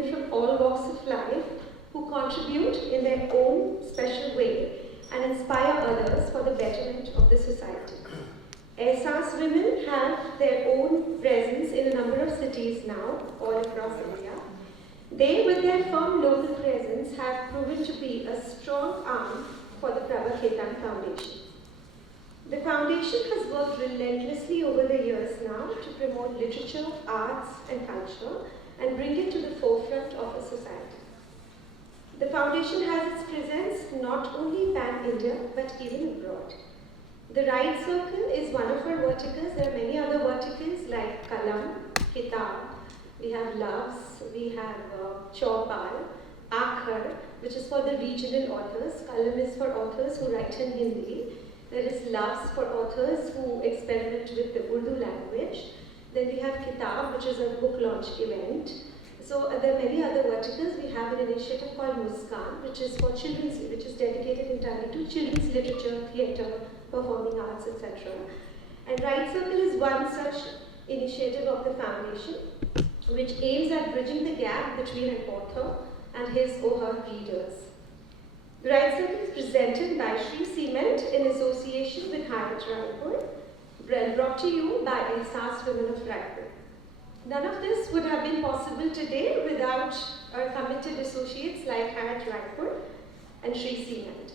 women from all walks of life who contribute in their own special way and inspire others for the betterment of the society. Ehsaas women have their own presence in a number of cities now, all across India. They, with their firm local presence, have proven to be a strong arm for the Prabha Khetan Foundation. The foundation has worked relentlessly over the years now to promote literature, arts and culture and bring it to the forefront of a society. The foundation has its presence not only pan-India but even abroad. The Right Circle is one of our verticals. There are many other verticals like Kalam, Kitab, we have Loves, we have Chaupal, Akhar, which is for the regional authors. Kalam is for authors who write in Hindi. There is Loves for authors who experiment with the Urdu language. Then we have Kitab, which is a book launch event. So there are many other verticals. We have an initiative called Muskan, which is for children's, which is dedicated entirely to children's literature, theatre, performing arts, etc. And Right Circle is one such initiative of the foundation, which aims at bridging the gap between an author and his or her readers. The Right Circle is presented by Sri Cement in association with Hayat Raipur, brought to you by Ehsaas Women of Raipur. None of this would have been possible today without our committed associates like Hayat Raipur and Sri Cement.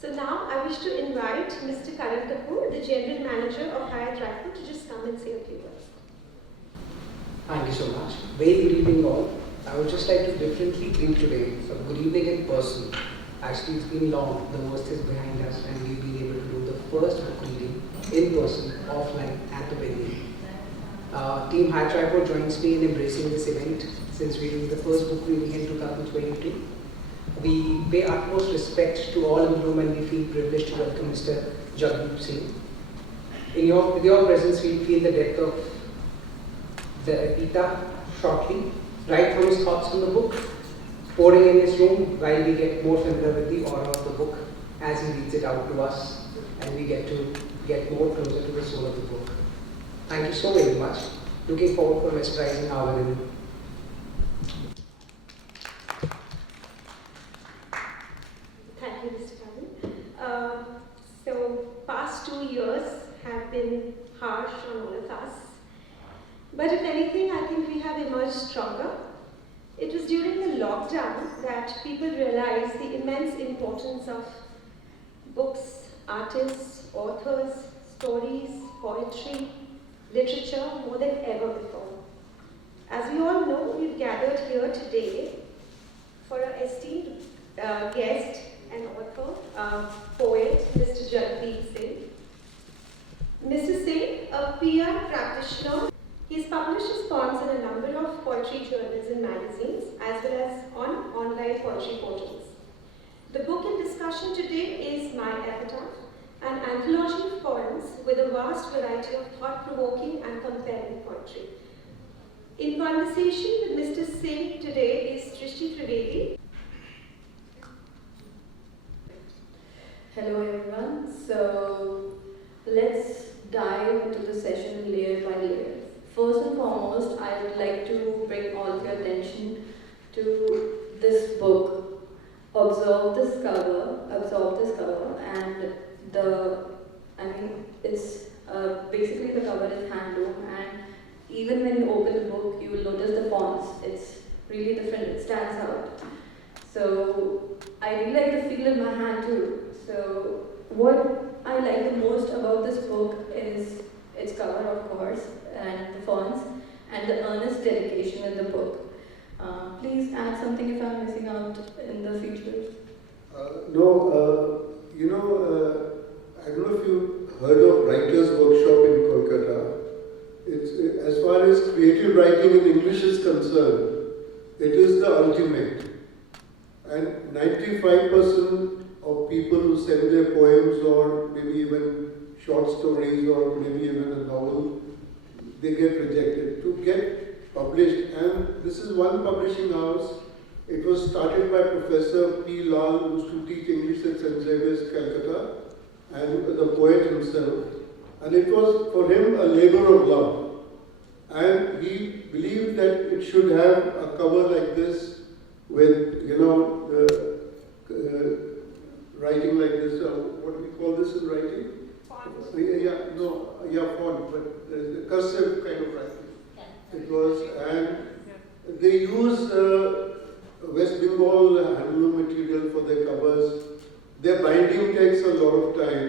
So now I wish to invite Mr. Karan Kapoor, the General Manager of Hayat Raipur, to just come and say a few words. Thank you so much. Very good evening all. I would just like to differently greet today. So good evening in person. Actually, it's been long. The worst is behind us and we've been able to do the first book reading in person, offline at the venue. Team Hayat Raipur joins me in embracing this event since we did the first book reading in 2022. We pay utmost respect to all in the room and we feel privileged to welcome Mr. Jagdeep Singh. With your presence, we feel the depth of the Pita shortly, right from his thoughts on the book, pouring in his room while we get more familiar with the aura of the book as he reads it out to us and we get to get more closer to the soul of the book. Thank you so very much. Looking forward for mesmerizing our women. Thank you, Mr. Karan. So, past 2 years have been harsh on all of us. But if anything, I think we have emerged stronger. It was during the lockdown that people realized the immense importance of books, artists, authors, stories, poetry, literature more than ever before. As we all know, we've gathered here today for our esteemed guest and author, poet, Mr. Jagdeep Singh. Mr. Singh, a PR practitioner, he's published his poems in a number of poetry journals and magazines, as well as on online poetry portals. The book in discussion today is My Epitaph, an anthology of poems with a vast variety of thought-provoking and compelling poetry. In conversation with Mr. Singh today is Trishti Trivedi. Hello everyone. So let's dive into the session layer by layer. First and foremost, I would like to bring all of your attention to this book. Observe this cover, and it's basically the cover is handloom, and even when you open the book, you will notice the fonts. It's really different, it stands out. So I really like the feel in my hand too. So what I like the most about this book is its cover, of course, and the fonts, and the earnest dedication in the book. Please add something if I'm missing out in the future. I don't know if you heard of Writers' Workshop in Kolkata. As far as creative writing in English is concerned, it is the ultimate. And 95% of people who send their poems or maybe even short stories or maybe even a novel, they get rejected. To get published, and this is one publishing house. It was started by Professor P. Lal, who used to teach English at St. Xavier's, Calcutta, and the poet himself. And it was for him a labor of love. and he believed that it should have a cover like this with, writing like this. What do we call this in writing? Font, but the cursive kind of writing. It was, and they use West Bengal handloom material for their covers. Their binding takes a lot of time,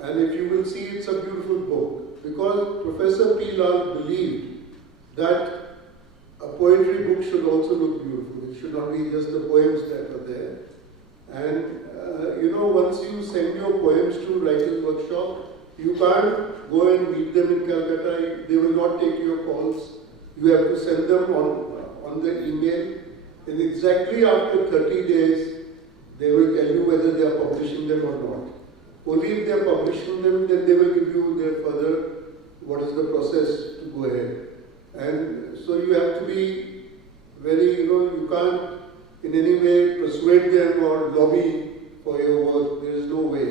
and if you will see, it's a beautiful book, because Professor P. Lal believed that a poetry book should also look beautiful. It should not be just the poems that are there. And once you send your poems to writers' workshop, you can't go and meet them in Calcutta. They will not take your calls. You have to send them on the email. And exactly after 30 days, they will tell you whether they are publishing them or not. Only if they are publishing them, then they will give you their further, what is the process to go ahead. And so you have to be very, you can't in any way persuade them or lobby for your work. There is no way.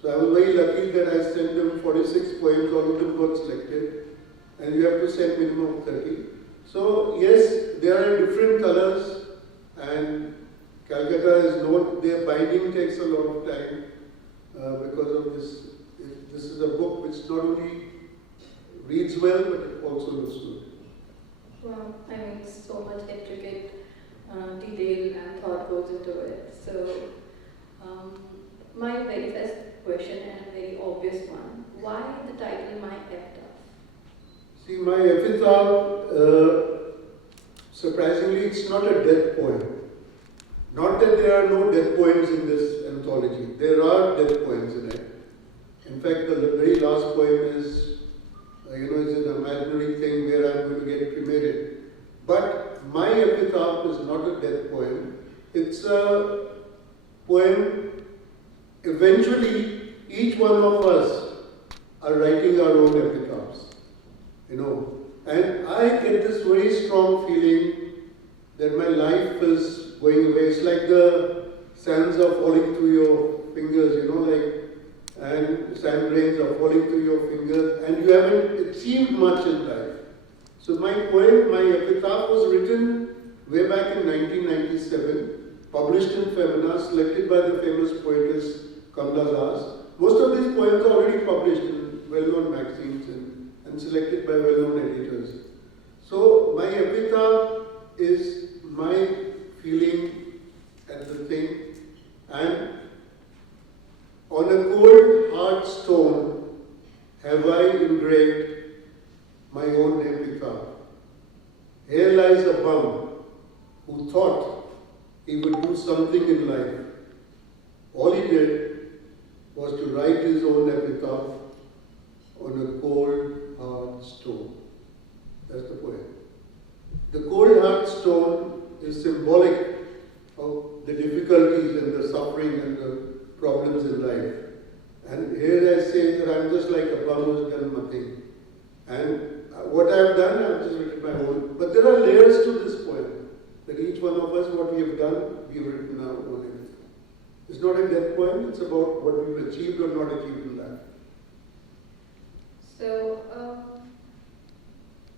So I was very lucky that I sent them 46 poems, all of them got selected, and you have to send minimum of 30. So yes, there are different colors, and Calcutta is known, their binding takes a lot of time because of this. This is a book which not only reads well, but it also looks good. Wow, I mean, so much intricate detail and thought goes into it. So, my very first question, and a very obvious one, why the title My Epitaph? See, my epitaph, surprisingly, it's not a death poem. Not that there are no death poems in this anthology. There are death poems in it. In fact, the very last poem is, it's an imaginary thing where I'm going to get cremated. But my epitaph is not a death poem. It's a poem. Eventually, each one of us are writing our own epitaphs. And I get this very strong feeling that my life is going away. It's like the sands are falling through your fingers, and sand grains are falling through your fingers, and you haven't achieved much in life. So my poem, my epitaph, was written way back in 1997, published in Femina, selected by the famous poetess Kamla Das. Most of these poems are already published in well-known magazines and selected by well-known editors. So my epitaph is my feeling at the thing, and on a cold hard stone have I engraved my own epitaph. Here lies a bum who thought he would do something in life. All he did was to write his own epitaph on a cold hard stone. That's the poem. The cold hard stone is symbolic of the difficulties and the suffering and the problems in life. And here I say that I'm just like a bum who's done nothing. And what I've done, I've just written my own. But there are layers to this poem. That each one of us, what we have done, we have written our own epitaph. It's not a death poem, it's about what we've achieved or not achieved in life. So,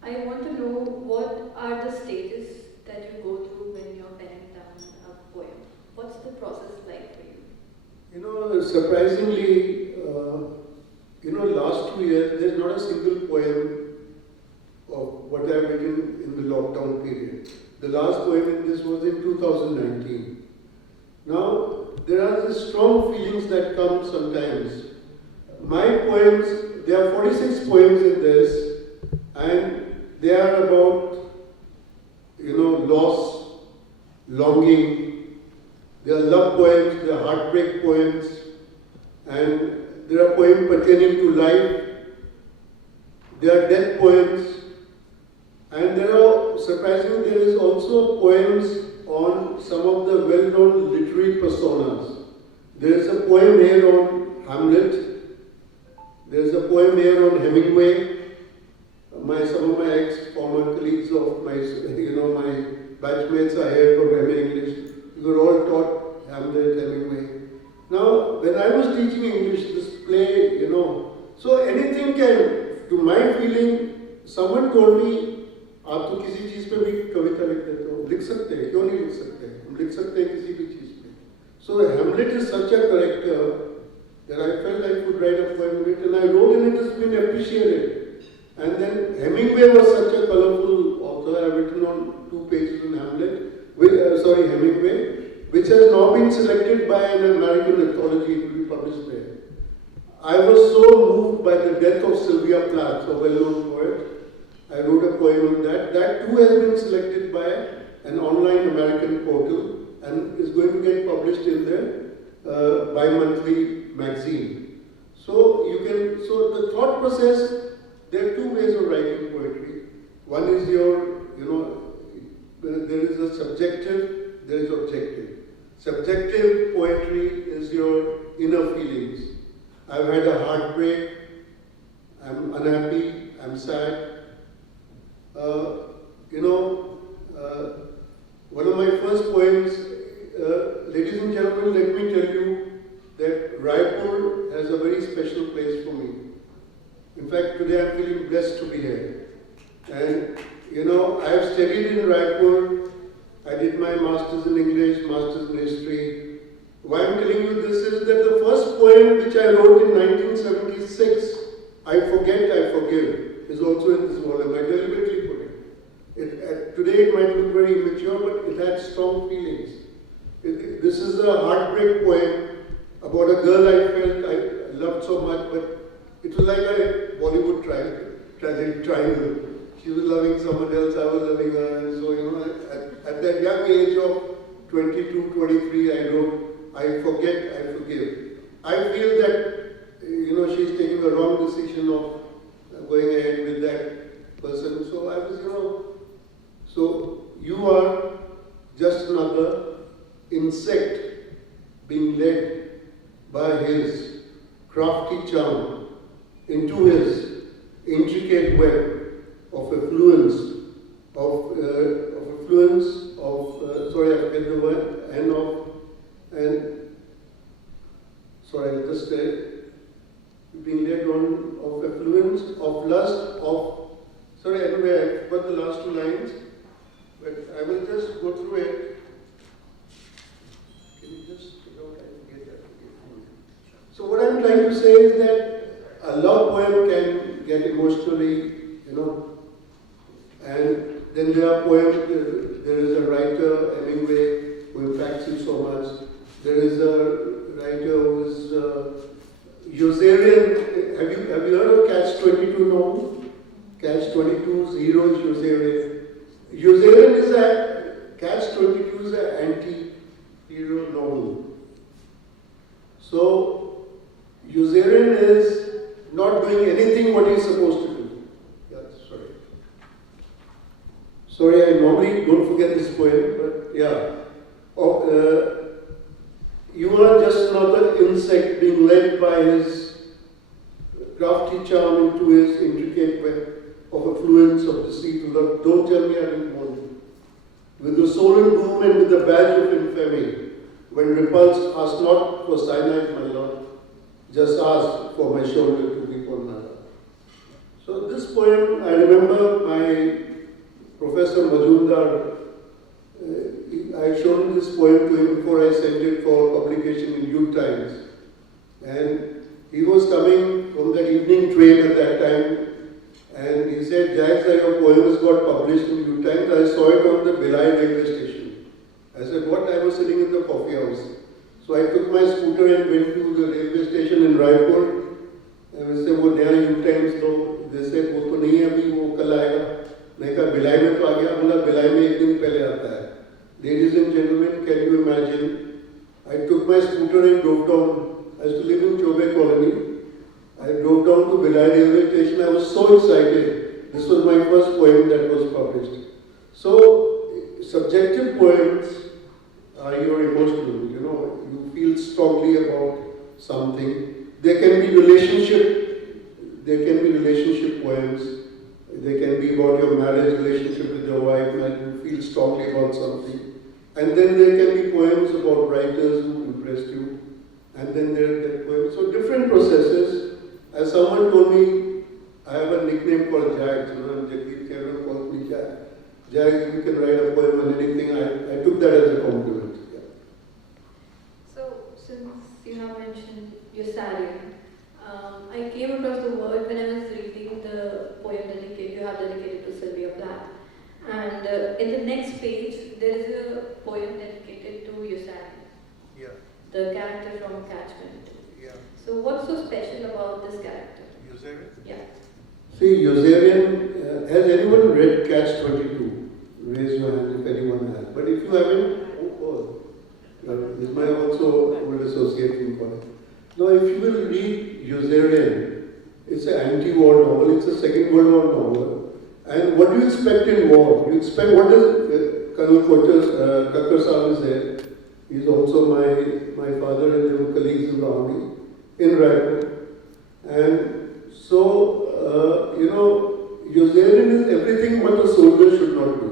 I want to know what are the stages that you go through when you're penning down a poem. What's the process like for you? Surprisingly, last 2 years, there's not a single poem of what I've written in the lockdown period. The last poem in this was in 2019. Now, there are these strong feelings that come sometimes. My poems, there are 46 poems in this, and they are about, loss, longing. There are love poems, there are heartbreak poems, and there are poems pertaining to life. There are death poems, and surprisingly, there is also poems on some of the well-known literary personas. There is a poem here on Hamlet. There is a poem here on Hemingway. Some of my ex-former colleagues of my batchmates are here from MA English. We were all taught Hamlet, Hemingway. Now, when I was teaching English, this play, so anything can, to my feeling, someone told me क्यों नहीं लिख सकते? हम लिख सकते हैं किसी भी चीज पे. So Hamlet is such a character that I felt I could write a poem in it, and I wrote, and it has been appreciated. And then Hemingway was such a colorful author. I've written on 2 pages on Hemingway, which has now been selected by an American anthology to be published there. I was so moved by the death of Sylvia Plath, a well-known poet. I wrote a poem on that. That too has been selected by an online American portal and is going to get published in the bi-monthly magazine. So the thought process, there are 2 ways of writing poetry. One is there is a subjective, there is objective. Subjective poetry is your inner feelings. I've had a heartbreak, I'm unhappy, I'm sad. One of my first poems, ladies and gentlemen, let me tell you that Raipur has a very special place for me. In fact, today I'm feeling blessed to be here. And I have studied in Raipur. I did my master's in English, master's in history. Why I'm telling you this is that the first poem which I wrote in 1976, I Forget, I Forgive, is also in this volume. I deliberately put it. Today it might look very immature, but it had strong feelings. This is a heartbreak poem about a girl I felt I loved so much, but it was like a Bollywood tragic triangle. She was loving someone else, I was loving her, and so, at that young age of 22, 23, I wrote, I Forget, I Forgive. I feel that, she's taking a wrong decision of going ahead with that person. So I was, so you are just another insect being led by his crafty charm into his intricate web of affluence, sorry, I forget the word, I'll just say, being led on of affluence, of lust, anyway, I forgot the last 2 lines, but I will just go through it. Can you just take out, I forget that. So what I'm trying to say is that a love poem can get emotionally, and then there are poems, there is a writer, Hemingway, who impacts you so much. There is a writer who is Yossarian. Have you heard of Catch-22 novel? Catch-22's hero is Yossarian. Yossarian is Catch-22 is an anti-hero novel. So Yossarian is not doing anything what he's supposed to do. Yeah, sorry, I normally don't forget this poem, but yeah. You are just another insect being led by his crafty charm into his intricate web of affluence of the sea to love. Don't tell me I didn't want you. With the soul in bloom and with the badge of infamy, when repulsed, ask not for cyanide, my lord, just ask for my shoulder to weep on another. So this poem, I remember my Professor Majumdar, I had shown this poem to him before I sent it for publication in Youth Times. And he was coming from that evening train at that time, and he said, Jack, your poem has got published in Youth Times. I saw it on the Bhilai railway station. I said, what? I was sitting in the coffee house. So I took my scooter and went to the railway station in Raipur. And I said, वो नया Youth Times low. They said, वो तो नहीं है अभी, वो कल आएगा. मैंने कहा भिलाई में तो आ गया. बोला भिलाई में 1 दिन पहले आता है. Ladies and gentlemen, can you imagine? I took my scooter and drove down. I used to live in Chobe Colony. I drove down to Bhilai railway station. I was so excited. This was my first poem that was published. So, subjective poems are your emotional, you feel strongly about something. There can be relationship poems. They can be about your marriage relationship with your wife, and you feel strongly about something. And then there can be poems about writers who impressed you. And then there are poems. So different processes. As someone told me, I have a nickname called Jag. Jagdeep, everyone calls me Jag. Jag, you can write a poem on anything. I took that as a compliment. Yeah. So, since you have mentioned Yosarian, I came across the word when I was reading the poem you have dedicated to Sylvia Plath. And in the next page, there is a poem dedicated to Yosarian, Yeah, the character from Catchment. yeah. So, what's so special about this character? You say it? Yeah. See, Yosarian, has anyone read Catch 22? Raise your hand if anyone has. But if you haven't, this might also old associate from college. Now, if you will read Yosarian, it's an anti-war novel, it's a Second World War novel. And what do you expect in war? You expect, what does Colonel Kakkar Sahib is there. He's also my father and they were colleagues in the army in Raipur. And so, Yosarian is everything what a soldier should not do.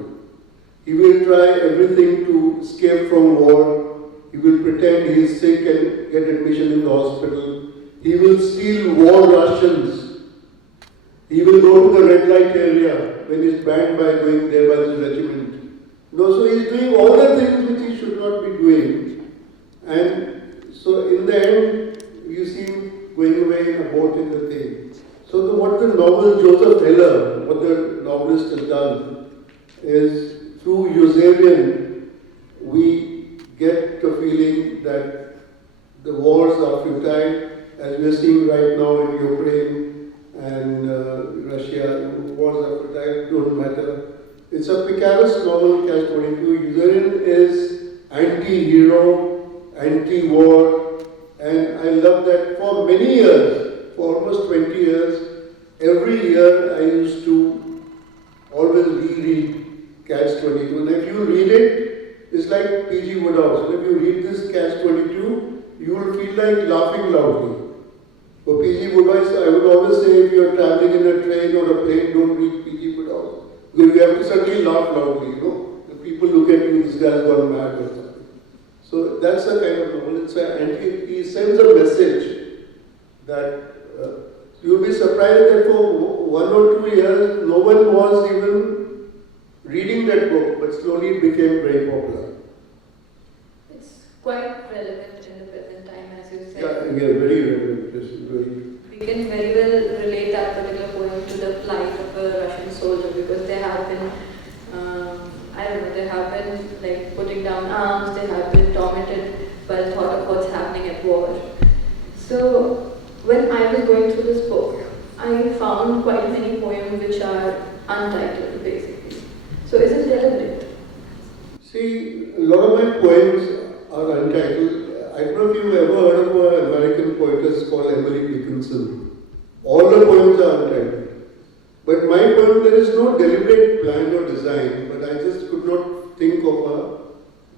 He will try everything to escape from war. He will pretend he is sick and get admission in the hospital. He will steal war rations. He will go to the red light area when he's banned by going there by his regiment. So he's doing all the things which he should not be doing. And so in the end, you see him going away in a boat in the thing. So what the novel Joseph Heller, what the novelist has done, is through Yosarian, we get the feeling that the wars are futile, as we are seeing right now in Ukraine and Russia. Wars are futile, don't matter. It's a Picaro's novel, Catch 22. Yosarian is anti-hero, anti-war, and I love that for many years, for almost 20 years, every year I used to always reread Catch 22. And if you read it, it's like P.G. Woodhouse. So if you read this Catch 22, you will feel like laughing loudly. For P.G. Woodhouse, I would always say if you are traveling in a train or a plane, don't read P.G. Woodhouse. Because you have to suddenly laugh loudly, The people look at you, this guy's gone mad or something. So that's the kind of novel. He sends a message that you'll be surprised that for 1 or 2 years, no one was even reading that book, but slowly it became very popular. It's quite relevant in the present time, as you said. Yeah, very relevant. We can very well relate that particular poem to the plight of a Russian soldier because they have been, they have been like putting down arms, they have been tormented by the thought of what's happening at war. So when I was going through this book, I found quite many poems which are untitled basically. So is it deliberate? See, a lot of my poems are untitled. I don't know if you've ever heard of an American poetess called Emily Dickinson. All the poems are untitled. But my poem, there is no deliberate plan or design, but I just could not think of a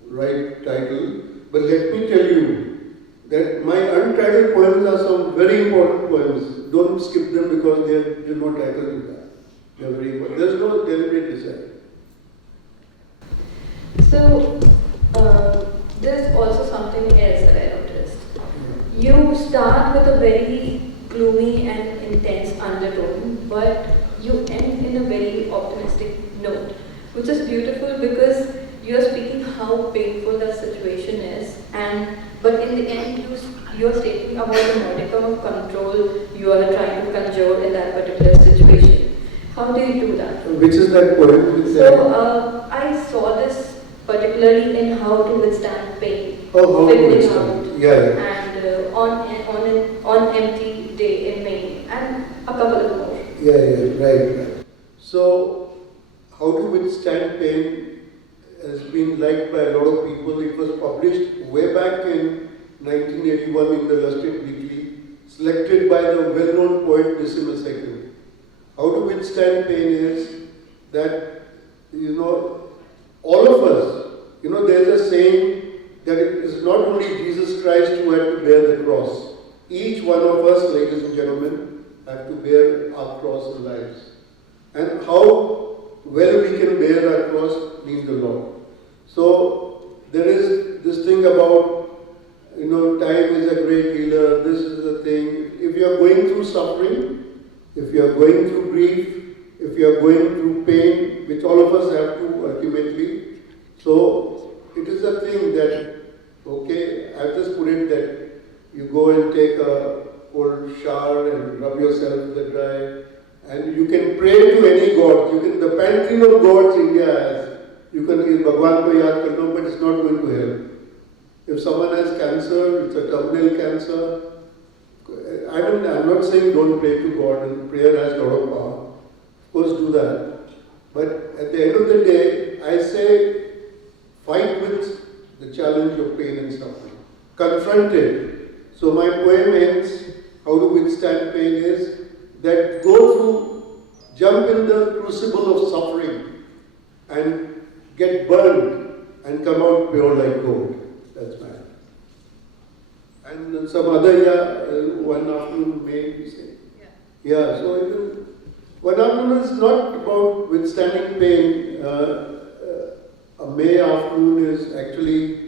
right title. But let me tell you that my untitled poems are some very important poems. Don't skip them because they're not titled in that. They're very important. There's no deliberate design. So there's also something else that I noticed. You start with a very gloomy and intense undertone, but you end in a very optimistic note, which is beautiful because you are speaking how painful the situation is, but in the end you are stating about the modicum of control you are trying to conjure in that particular situation. How do you do that? Which is that poem? So I saw this particularly in How to Withstand Pain, How to figuring Withstand. out, Yeah. and on Empty Day in May, and a couple of more. Yeah, right. So, How to Withstand Pain has been liked by a lot of people. It was published way back in 1981 in the Illustrated Weekly, selected by the well-known poet Decimus II. How to Withstand Pain is that, all of us, there's a saying that it is not only Jesus Christ who had to bear the cross. Each one of us, ladies and gentlemen, have to bear our cross in lives. And how well we can bear our cross means the Lord. So there is this thing about, time is a great healer, this is the thing. If you are going through suffering, if you are going through grief, if you are going through pain, which all of us us have to ultimately. So it is a thing that, okay, I've just put it that you go and take a cold shower and rub yourself the dry, and you can pray to any god. You can, the pantheon of gods India has. You can Bhagwan ko yaad kar lo, but it's not going to help. If someone has cancer, it's a terminal cancer. I'm not saying don't pray to God, and prayer has a lot of power. Of course, do that. But at the end of the day, I say fight with the challenge of pain and suffering. Confront it. So my poem ends, how to withstand pain is that go through, jump in the crucible of suffering and get burned and come out pure like gold. That's mine. And some other, one afternoon, May, you say? Yeah, so even one afternoon is not about withstanding pain. A May afternoon is actually,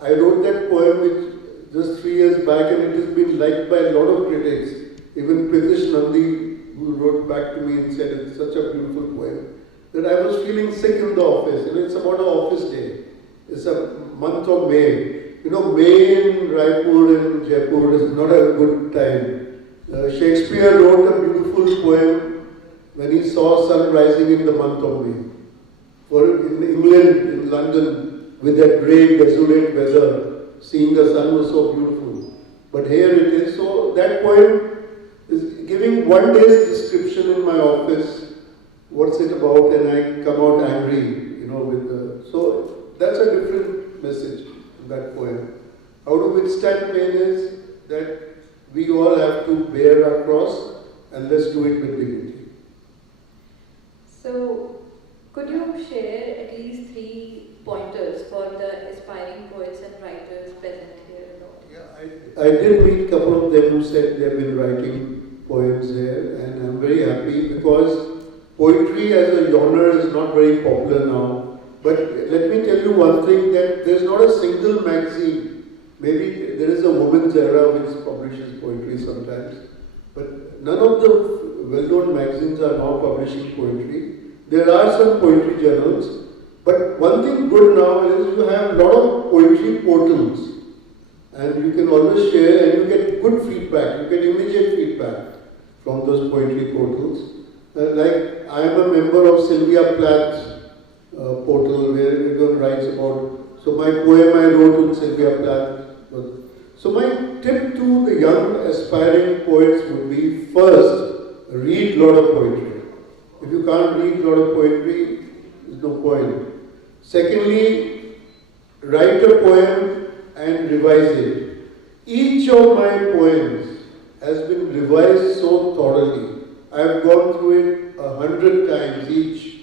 I wrote that poem which just 3 years back, and it has been liked by a lot of critics. Even Pritish Nandi, who wrote back to me and said it's such a beautiful poem, that I was feeling sick in the office. And it's about an office day. It's a month of May. You know, May in Raipur and Jaipur is not a good time. Shakespeare wrote a beautiful poem when he saw sun rising in the month of May. For in England, in London, with that grey, desolate weather, seeing the sun was so beautiful. But here it is. So that poem is giving one day's description in my office. What's it about? And I come out angry, you know, with the. So that's a different message in that poem. How to withstand pain is that we all have to bear our cross, and let's do it with dignity. So, could you share at least 3 pointers for the aspiring poets and writers present here? Yeah, I did meet a couple of them who said they've been writing poems here, and I'm very happy because poetry as a genre is not very popular now. But let me tell you one thing, that there's not a single magazine. Maybe there is a Women's Era which publishes poetry sometimes, but none of the well-known magazines are now publishing poetry. There are some poetry journals, but one thing good now is you have a lot of poetry portals, and you can always share and you get good feedback, you get immediate feedback from those poetry portals. Like I am a member of Sylvia Plath's portal where everyone writes about. So my poem I wrote on Sylvia Plath. So my tip to the young aspiring poets would be, first, read a lot of poetry. If you can't read a lot of poetry, there's no point. Secondly, write a poem and revise it. Each of my poems has been revised so thoroughly. I have gone through it 100 times each.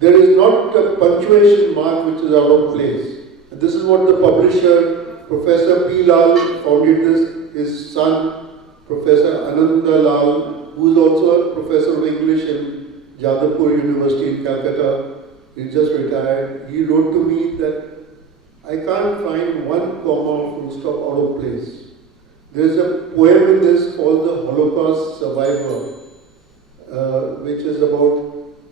There is not a punctuation mark which is out of place. And this is what the publisher, Professor P. Lal, founded this. His son, Professor Ananda Lal, who is also a professor of English in Jagdeep University in Calcutta, he just retired. He wrote to me that I can't find one comma or full stop out of place. There is a poem in this called The Holocaust Survivor, which is about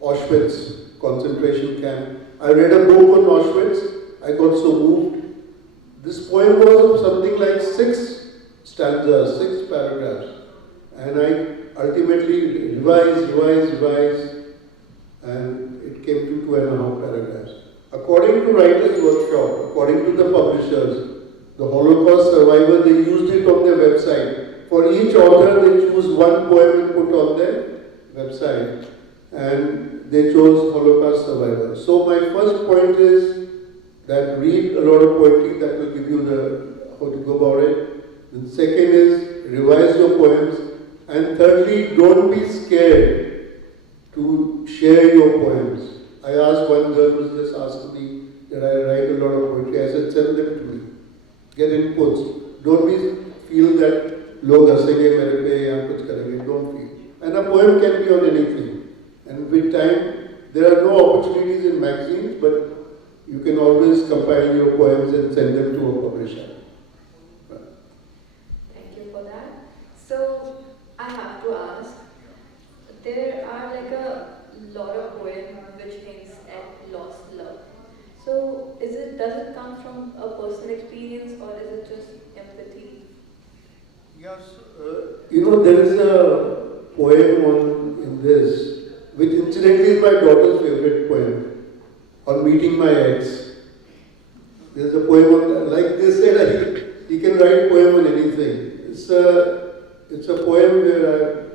Auschwitz concentration camp. I read a book on Auschwitz. I got so moved. This poem was of something like 6 stanzas, 6 paragraphs. And I ultimately revised, and it came to 2.5 paragraphs. According to Writers' Workshop, according to the publishers, the Holocaust Survivor, they used it on their website. For each author, they choose one poem and put on their website. And they chose Holocaust Survivor. So my first point is that read a lot of poetry, that will give you the how to go about it. And second is revise your poems. And thirdly, don't be scared to share your poems. I asked one girl who just asked me that I write a lot of poetry. I said, send them to me. Get inputs. Don't feel that log hasenge mere pe ya kuch karenge. Don't feel. And a poem can be on anything. And with time, there are no opportunities in magazines, but you can always compile your poems and send them to a publisher. Thank you for that. So, I have to ask, there are like a lot of poems which hints at from a personal experience or is it just empathy? Yes, there is a poem in this, which incidentally is my daughter's favorite poem, on meeting my ex. There's a poem on, like they said, you can write poem on anything. It's a poem where I'm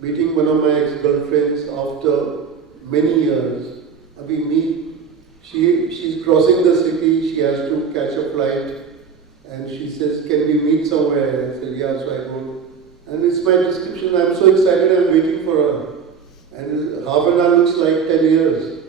meeting one of my ex-girlfriends after many years. We meet, she's crossing the city, she has to catch a flight, and she says, can we meet somewhere? I said, yeah, so I go. And it's my description, I'm so excited, I'm waiting for her. And half an hour looks like 10 years.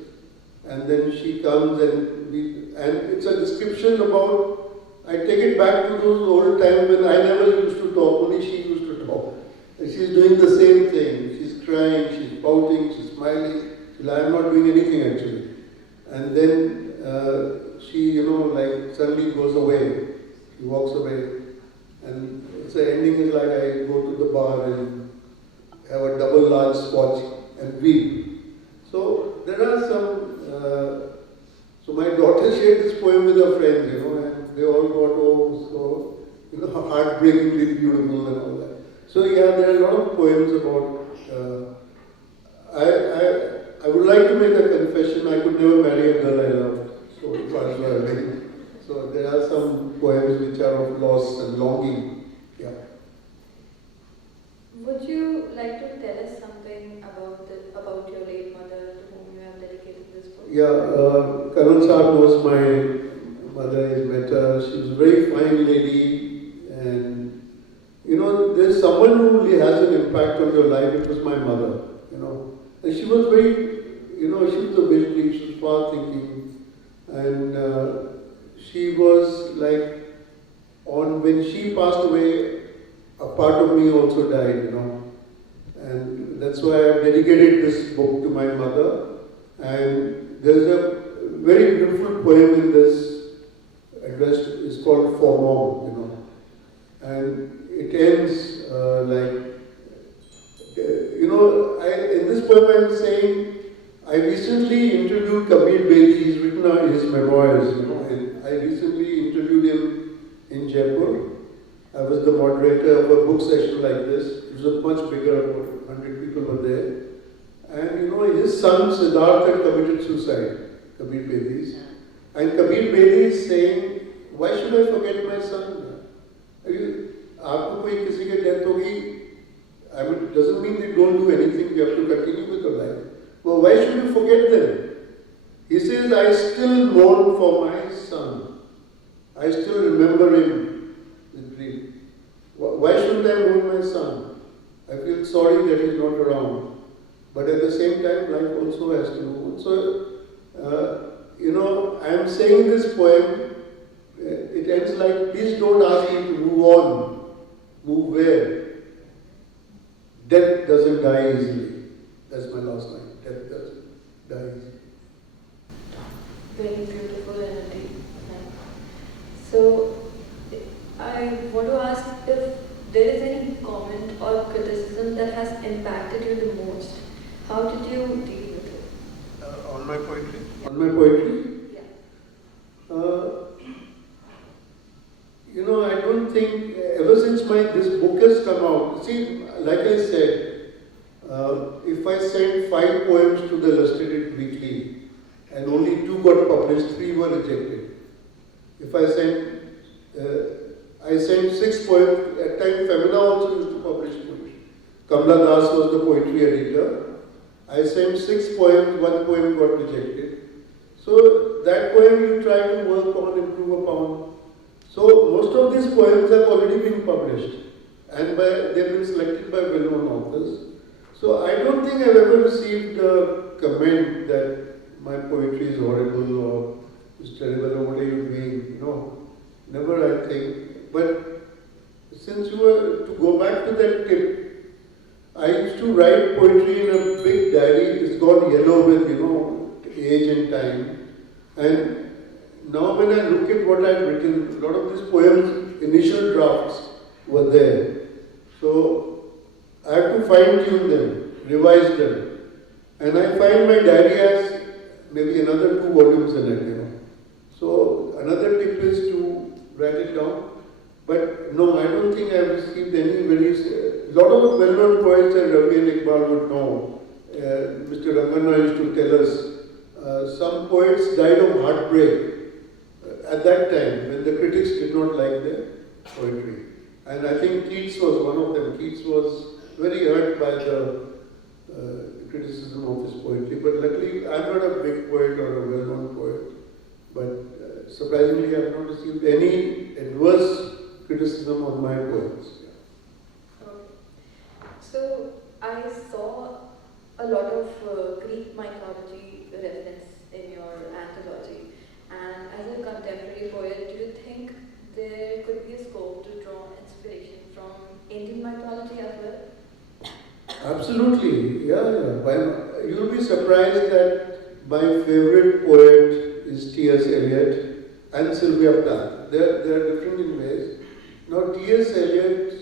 And then she comes and it's a description about, I take it back to those old times when I never used to talk, only she used to talk. And she's doing the same thing. She's crying, she's pouting, she's smiling. I'm not doing anything actually. And then she, suddenly goes away. She walks away. And the ending is like I go to the bar and have a double large scotch and weep. So there are some, so my daughter shared this poem with her friends, and they all got, so, heartbreakingly beautiful and all that. So yeah, there are a lot of poems about, I would like to make a confession, I could never marry a girl I loved, so far as well. So there are some poems which are of loss and longing, yeah. Would you like to tell us something about your late mother to whom you have dedicated this book? Yeah, Karan Saab knows my mother, he's met her. She was a very fine lady, and there's someone who really has an impact on your life. It was my mother, and she was very, she was a visionary, she was far thinking, and she was like, when she passed away, a part of me also died, and that's why I've dedicated this book to my mother. And there's a very beautiful poem in this address, it's called For Mom, and it ends in this poem I'm saying, I recently interviewed Kabir Bedi, he's written his memoirs, and I recently interviewed him in Jaipur. I was the moderator of a book session like this. It was much bigger, about 100 people were there. And his son Siddharth had committed suicide, Kabir Bedi's. And Kabir Bedi is saying, why should I forget my son? आपको कोई किसी की death होगी, it doesn't mean they don't do anything, you have to continue with your life. Well, why should you forget them? He says, I still mourn for my son. I still remember him with grief. Why shouldn't I mourn my son? I feel sorry that he's not around. But at the same time, life also has to move on. So, I am saying this poem, it ends like, please don't ask me to move on. Move where? Death doesn't die easily. That's my last line. Death doesn't die easily. Very beautiful and deep. So, I want to ask if there is any comment or criticism that has impacted you the most. How did you deal with it? On my poetry? On my poetry? Yeah. I don't think, ever since this book has come out, see, like I said, if I sent 5 poems to the Illustrated Weekly and only 2 got published, 3 were rejected. If I sent 6 poems, at times Femina also used to publish poetry. Kamla Das was the poetry editor. I sent 6 poems, 1 poem got rejected. So that poem you try to work on, improve upon. So most of these poems have already been published and they've been selected by well-known authors. So I don't think I've ever received a comment that my poetry is horrible or is terrible or what are you doing? Never, I think. But since you were to go back to that tip, I used to write poetry in a big diary. It's gone yellow with age and time. And now when I look at what I've written, a lot of these poems, initial drafts were there. So I have to fine-tune them, revise them. And I find my diary has maybe another 2 volumes in it. So another tip is to write it down. But no, I don't think I've received any very. A lot of well-known poets that Ravi and Iqbal would know. Mr. Rangana used to tell us some poets died of heartbreak at that time when the critics did not like their poetry. And I think Keats was one of them. Keats was very hurt by the criticism of his poetry. But luckily, I'm not a big poet or a well-known poet. But surprisingly, I have not received any adverse criticism on my poems. So I saw a lot of Greek mythology reference in your anthology, and as a contemporary poet, do you think there could be a scope to draw inspiration from Indian mythology as well? Absolutely, yeah. You'll be surprised that my favorite poet is T.S. Eliot and Sylvia Plath. They are different in ways. Now, T.S. Eliot's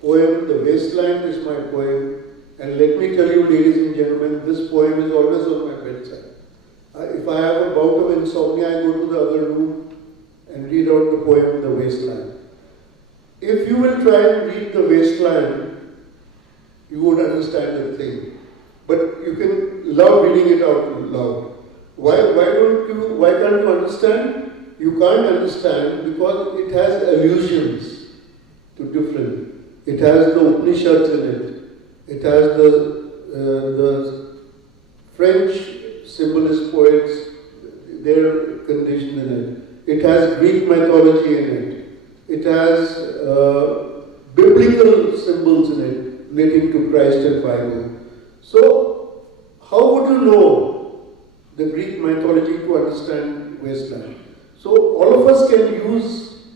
poem, The Wasteland, is my poem. And let me tell you, ladies and gentlemen, this poem is always on my bedside. If I have a bout of insomnia, I go to the other room and read out the poem, The Wasteland. If you will try and read The Wasteland, you won't understand a thing. But you can love reading it out loud. Why can't you understand? You can't understand because it has allusions to different. It has the Upanishads in it. It has the French symbolist poets, their condition in it. It has Greek mythology in it. It has biblical symbols in it relating to Christ and Bible. So, how would you know the Greek mythology to understand Wasteland? So, all of us can use,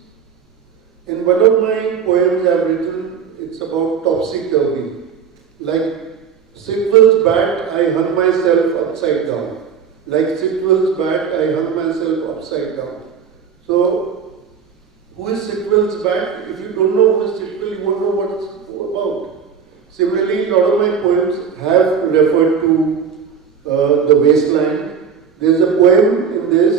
in one of my poems I've written, it's about topsy-turvy. Like Sitwell's bat, I hung myself upside down. Like Sitwell's bat, I hung myself upside down. So, who is Sitwell's bat? If you don't know who is Sitwell, you won't know what it's about. Similarly, a lot of my poems have referred to the wasteland. There's a poem in this.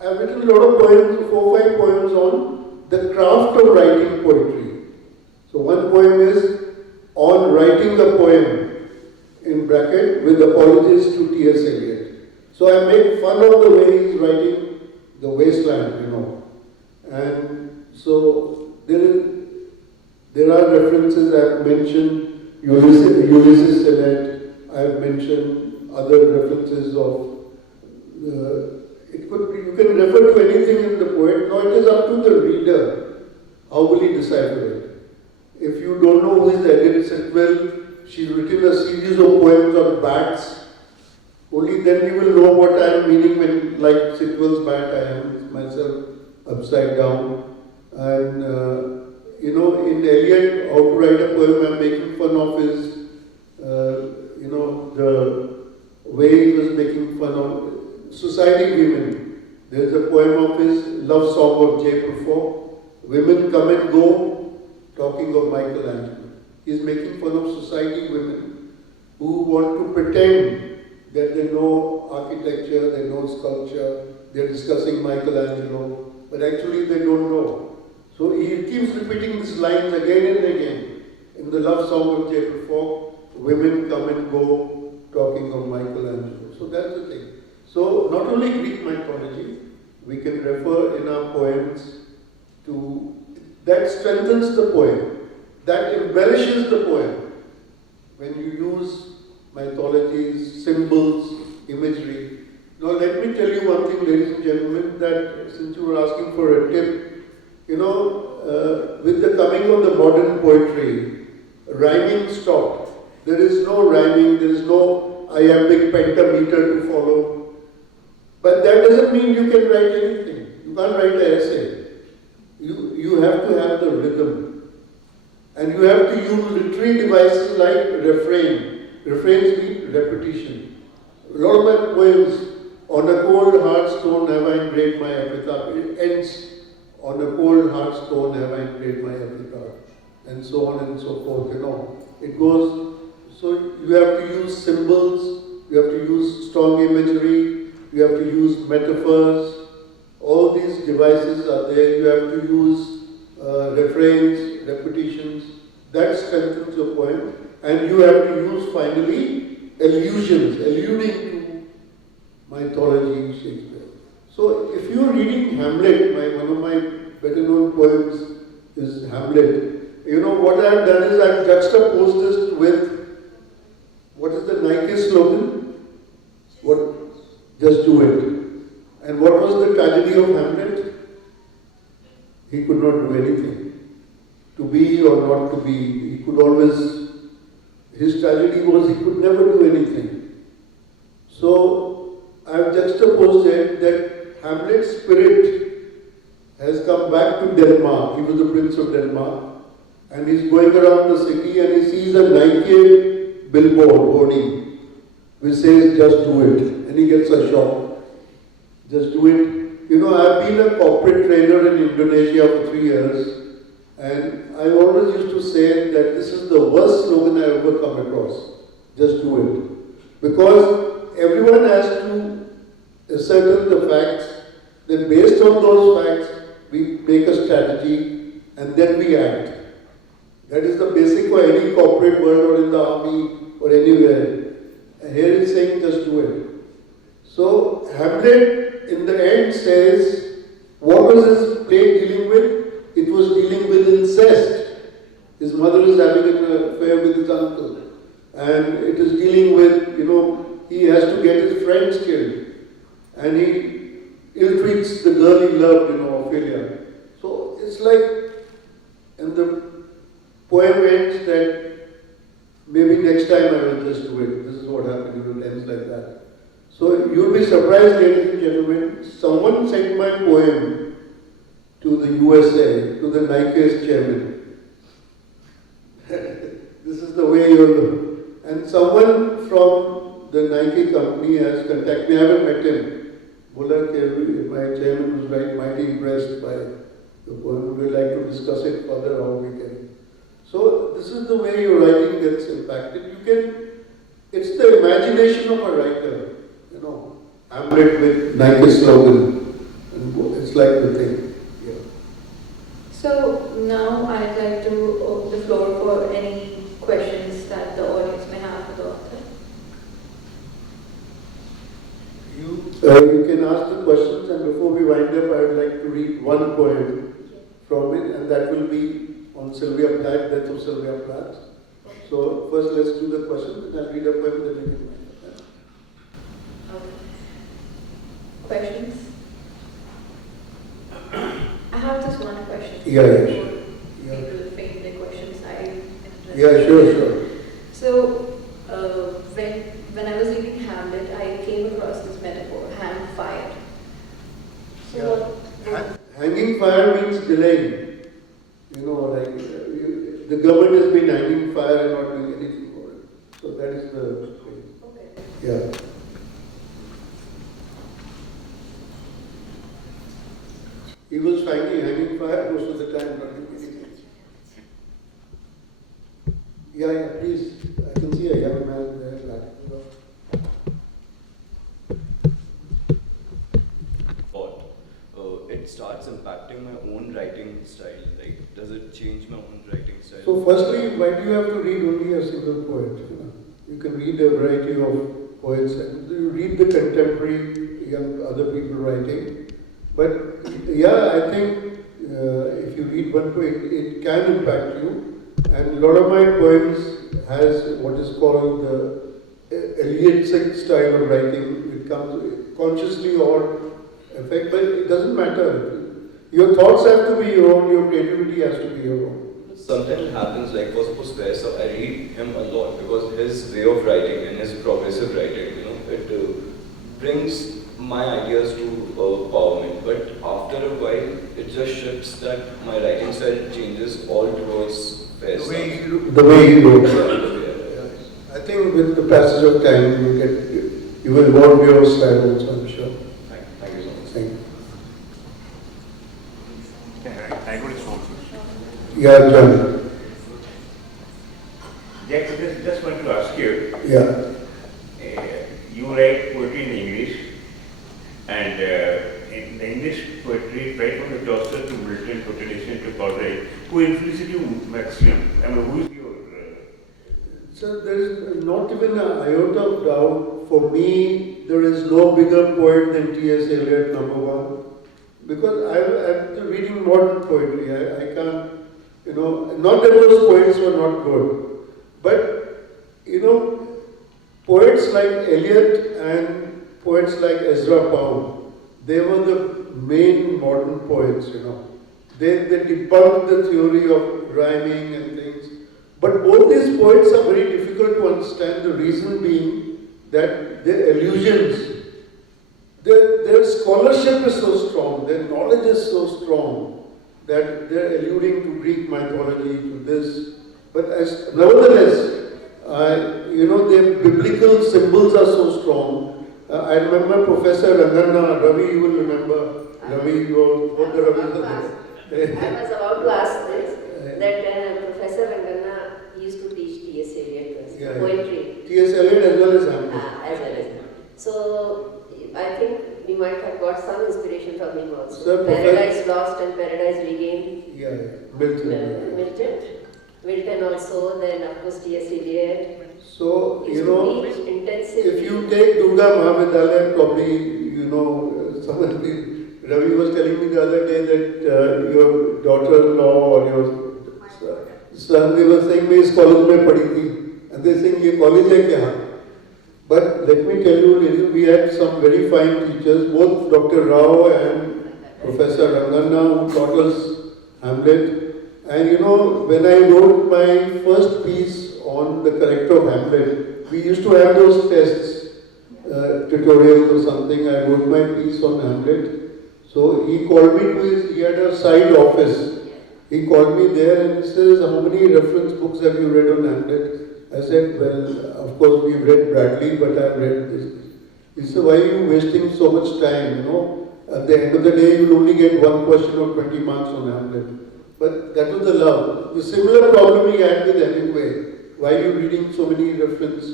I've written a lot of poems, 4 or 5 poems on the craft of writing poetry. So one poem is on writing a poem, in bracket, with apologies to T.S. Eliot. So I make fun of the way he's writing the wasteland, And so there are references. I've mentioned Ulysses in it. I've mentioned other references of you can refer to anything in the poet. Now it is up to the reader. How will he decipher it? If you don't know who is Edith Sitwell, she's written a series of poems on bats. Only then you will know what I am meaning when, like Sitwell's bat, I am myself upside down. And, in Eliot, how to write a poem, I'm making fun of his, the way he was making fun of society women. There's a poem of his, Love Song of Jaipur. Women come and go, talking of Michelangelo. He's making fun of society women who want to pretend that they know architecture, they know sculpture, they're discussing Michelangelo, but actually they don't know. So he keeps repeating these lines again and again. In the Love Song of Jaipur, women come and go, talking of Michelangelo. So that's the thing. So not only Greek mythology, we can refer in our poems to, that strengthens the poem, that embellishes the poem. When you use mythologies, symbols, imagery. Now let me tell you one thing, ladies and gentlemen, that since you were asking for a tip, with the coming of the modern poetry, rhyming stopped. There is no rhyming, there is no iambic pentameter to follow. But that doesn't mean you can write anything. You can't write an essay. You have to have the rhythm. And you have to use literary devices like refrain. Refrains mean repetition. A lot of my poems, on a cold hard stone have I engraved my epitaph. It ends, on a cold hard stone have I engraved my epitaph. And so on and so forth, It goes, so you have to use symbols, you have to use strong imagery, you have to use metaphors. All these devices are there, you have to use refrains, repetitions, that strengthens your poem, and you have to use finally allusions, alluding to mythology, Shakespeare. So if you're reading Hamlet, one of my better known poems is Hamlet. You know what I've done is I've juxtaposed this with what is the Nike slogan? What? Just do it. And what was the tragedy of Hamlet? He could not do anything. To be or not to be, he could always, his tragedy was he could never do anything. So I've juxtaposed it that Hamlet's spirit has come back to Denmark. He was the Prince of Denmark. And he's going around the city and he sees a Nike billboard hoarding which says, just do it. And he gets a shock. Just do it. You know, I've been a corporate trainer in Indonesia for 3 years, and I always used to say that this is the worst slogan I ever come across. Just do it. Because everyone has to ascertain the facts, then based on those facts, we make a strategy, and then we act. That is the basic for any corporate world or in the army or anywhere. And here he's saying just do it. So Hamlet in the end says, what was his play dealing with? It was dealing with incest. His mother is having an affair with his uncle. And it is dealing with, he has to get his friends killed. And he ill-treats the girl he loved, Ophelia. So it's like, and the poem ends that maybe next time I will just do it. This is what happened, it ends like that. So you'll be surprised, ladies and gentlemen, someone sent my poem to the USA, to the Nike's chairman. This is the way you'll know. And someone from the Nike company has contacted me. I haven't met him. Bola ke my chairman was mighty impressed by the poem. We'd like to discuss it further how we can. So this is the way your writing gets impacted. It's the imagination of a writer. Hamlet with Nike slogan. And it's like the thing. Yeah. So now I'd like to open the floor for any questions that the audience may have for the author. You can ask the questions, and before we wind up, I would like to read one poem from it, and that will be on Sylvia Plath, Death of Sylvia Plath. So first let's do the questions, and I'll read a poem that you can wind up. Okay. Questions? I have just one question. Yeah. People frame their questions. Yeah, sure. So, when I was reading Hamlet, I came across this metaphor, hang fire. So Hanging fire means delaying. The government has been hanging fire and not doing anything for it. So that is the thing. Okay. Yeah. He was hanging fire most of the time, not doing anything. Yeah, please. I can see a young man there. It starts impacting my own writing style. Like, does it change my own writing style? So, firstly, why do you have to read only a single poet? You can read a variety of poets, and you read the contemporary young other people writing. But yeah, I think if you read one poem, it can impact you. And a lot of my poems has what is called the Eliot style of writing. It comes consciously or effect, but it doesn't matter. Your thoughts have to be your own, your creativity has to be your own. Sometimes it happens, like for Pusper, so I read him a lot because his way of writing and his progressive writing, it brings my ideas to power me. But after a while, it just shifts that my writing style changes all towards fair stuff. The way you wrote. I think with the passage of time, you will evolve your style also, I'm sure. Thank you so much. Thank you. I got it wrong. Yeah, John. Jack, just want to ask you. Yeah. You write poetry in English, and in the English poetry, try Chaucer to Milton to Tennyson to Corday, who influenced you maximum? I mean, who is your... So there is not even an iota of doubt. For me, there is no bigger poet than T.S. Eliot, number one. Because I'm reading modern poetry. I can't, not that those poets were not good. But, poets like Eliot and poets like Ezra Pound, they were the main modern poets, They debunked the theory of rhyming and things. But both these poets are very difficult to understand, the reason being that their allusions, their scholarship is so strong, their knowledge is so strong that they're alluding to Greek mythology, to this. But nevertheless, their biblical symbols are so strong. I remember Professor Rangana, Ravi, you will remember. Ravi, you all, what the Ravi I was about to ask this, that Professor Rangana used to teach T.S. Eliot poetry. T.S. Eliot as well as Hamlet. As well as. So, I think we might have got some inspiration from him also. Sir, Paradise Lost and Paradise Regained. Yeah, Milton. Milton also, then of course T.S. Eliot. So, teach intensively. if you take Durga Mahavidyalaya, probably, Ravi was telling me the other day that your daughter-in-law or your son, they were saying, मैं इस college में पढ़ी थी. And they saying, ये college है क्या? But let me tell you, we had some very fine teachers, both Dr. Rao and Professor Rangana, who taught us Hamlet. And when I wrote my first piece on the character of Hamlet, we used to have those tests, tutorials or something. I wrote my piece on Hamlet. So he called me to he had a side office. He called me there and he says, how many reference books have you read on Hamlet? I said, well, of course we've read Bradley, but I've read this. He said, why are you wasting so much time, At the end of the day, you'll only get one question or 20 marks on Hamlet. But that was the love. The similar problem he had with Hemingway. Why are you reading so many reference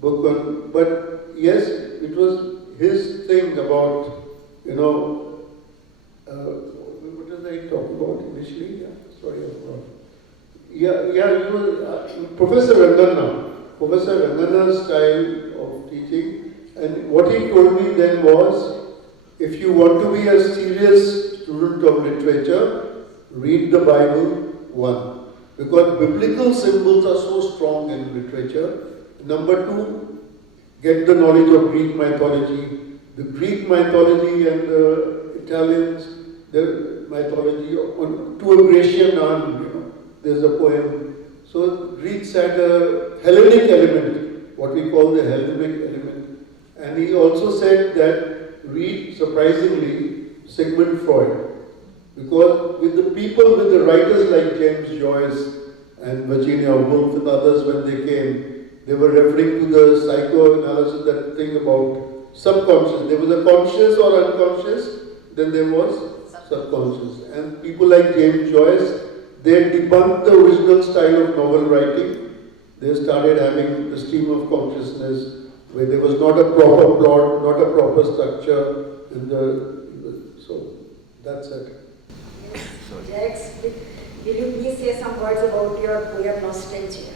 books on? But yes, it was his thing about, what did I talk about initially? Yeah, sorry, I forgot. Professor Rangana's style of teaching, and what he told me then was, if you want to be a serious student of literature, read the Bible, one. Because biblical symbols are so strong in literature. Number two, get the knowledge of Greek mythology. The Greek mythology and the Italians, their mythology, to a Grecian arm, there's a poem. So Greeks had a Hellenic element, what we call the Hellenic element. And he also said that read, surprisingly, Sigmund Freud. Because with the people, with the writers like James Joyce and Virginia Woolf and others, when they came, they were referring to the psychoanalysis, that thing about subconscious. There was a conscious or unconscious, then there was subconscious. And people like James Joyce, they debunked the original style of novel writing. They started having the stream of consciousness, where there was not a proper plot, not a proper structure. So that's it. Jax, will you please say some words about your poem Nostalgia?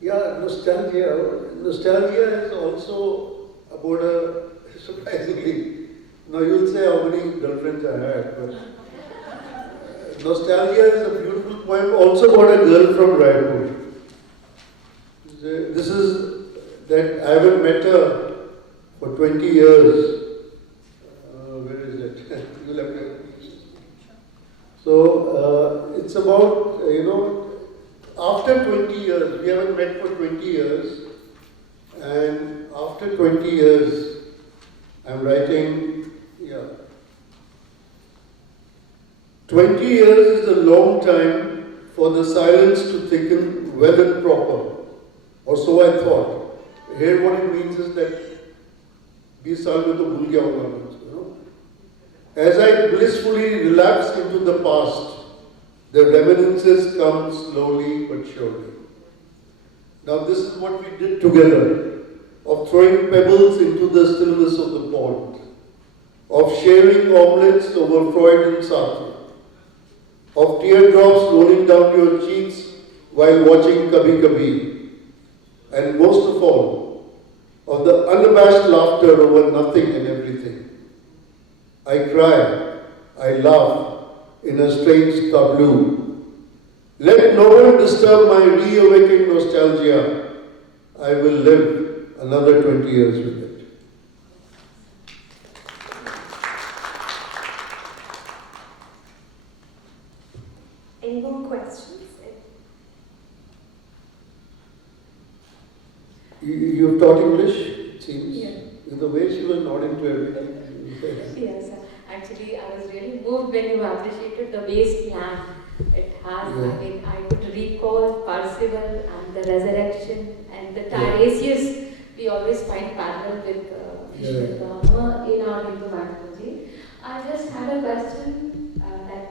Yeah, nostalgia is also about surprisingly, now you'll say how many girlfriends I had, but Nostalgia is a beautiful poem also about a girl from Raipur. This is that I haven't met her for 20 years. Where is it? You'll have to. So it's about, after 20 years, we haven't met for 20 years, and after 20 years, I'm writing, 20 years is a long time for the silence to thicken well and proper, or so I thought. Here what it means is that 20 साल में तो भूल गया होगा, As I blissfully relapse into the past, the reminiscences come slowly but surely. Now this is what we did together, of throwing pebbles into the stillness of the pond. of sharing omelets over Freud and Sartre, of teardrops rolling down your cheeks while watching Kabhi Kabhi, and most of all, of the unabashed laughter over nothing and everything. I cry, I laugh in a strange tableau. Let no one disturb my reawakened nostalgia. I will live another 20 years with it. Any more questions? You've taught English, it seems. Yeah. The way she was nodding to everything. Yes, actually, I was really moved when you appreciated the base plan. It has, Yeah. I mean, I could recall Parzival and the resurrection and the Tiresias. We always find parallel with Vishnu Dharma in our Hindu mythology. I just had a question that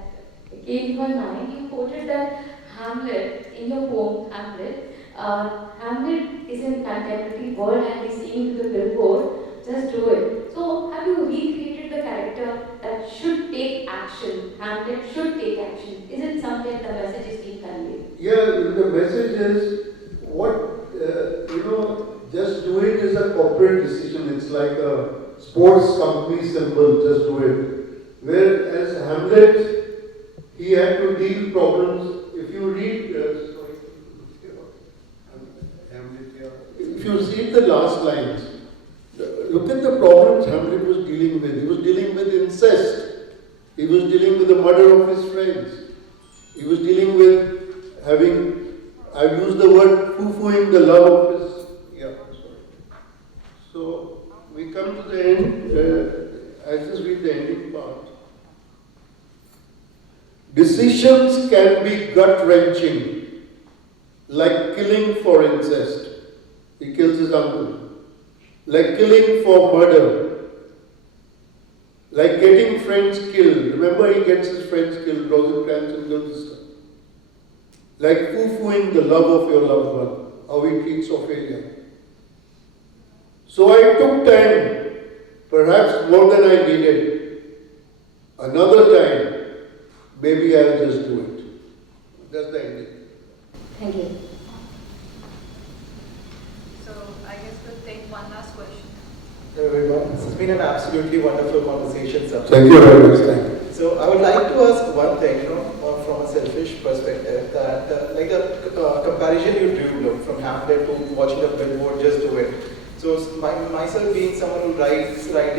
came to my mind. You quoted that Hamlet, in your poem Hamlet, Hamlet is in contemporary world and is saying to the billboard, just do it. So have you recreated the character that should take action? Hamlet should take action. Is it something the message is being conveyed? Yeah, the message is just do it is a corporate decision. It's like a sports company symbol, just do it. Whereas Hamlet, he had to deal problems. If you read, if you read the last lines, look at the problems Hamlet was dealing with. He was dealing with incest. He was dealing with the murder of his friends. He was dealing with I've used the word foo-fooing the love of his. So we come to the end. I'll just read the ending part. Decisions can be gut-wrenching, like killing for incest. He kills his uncle. Like killing for murder. Like getting friends killed. Remember, he gets his friends killed, Rosencrantz and Guildenstern. Like foo-fooing the love of your loved one, how he treats Ophelia. So I took time, perhaps more than I needed. Another time, maybe I'll just do it. That's the ending. Thank you. So I guess we'll take one last question. Hello everyone, this has been an absolutely wonderful conversation. Thank you very much. Thank you. So I would like to ask one thing, from a selfish perspective, that like the comparison you drew from Hamlet to watching a billboard, just do it. So myself being someone who writing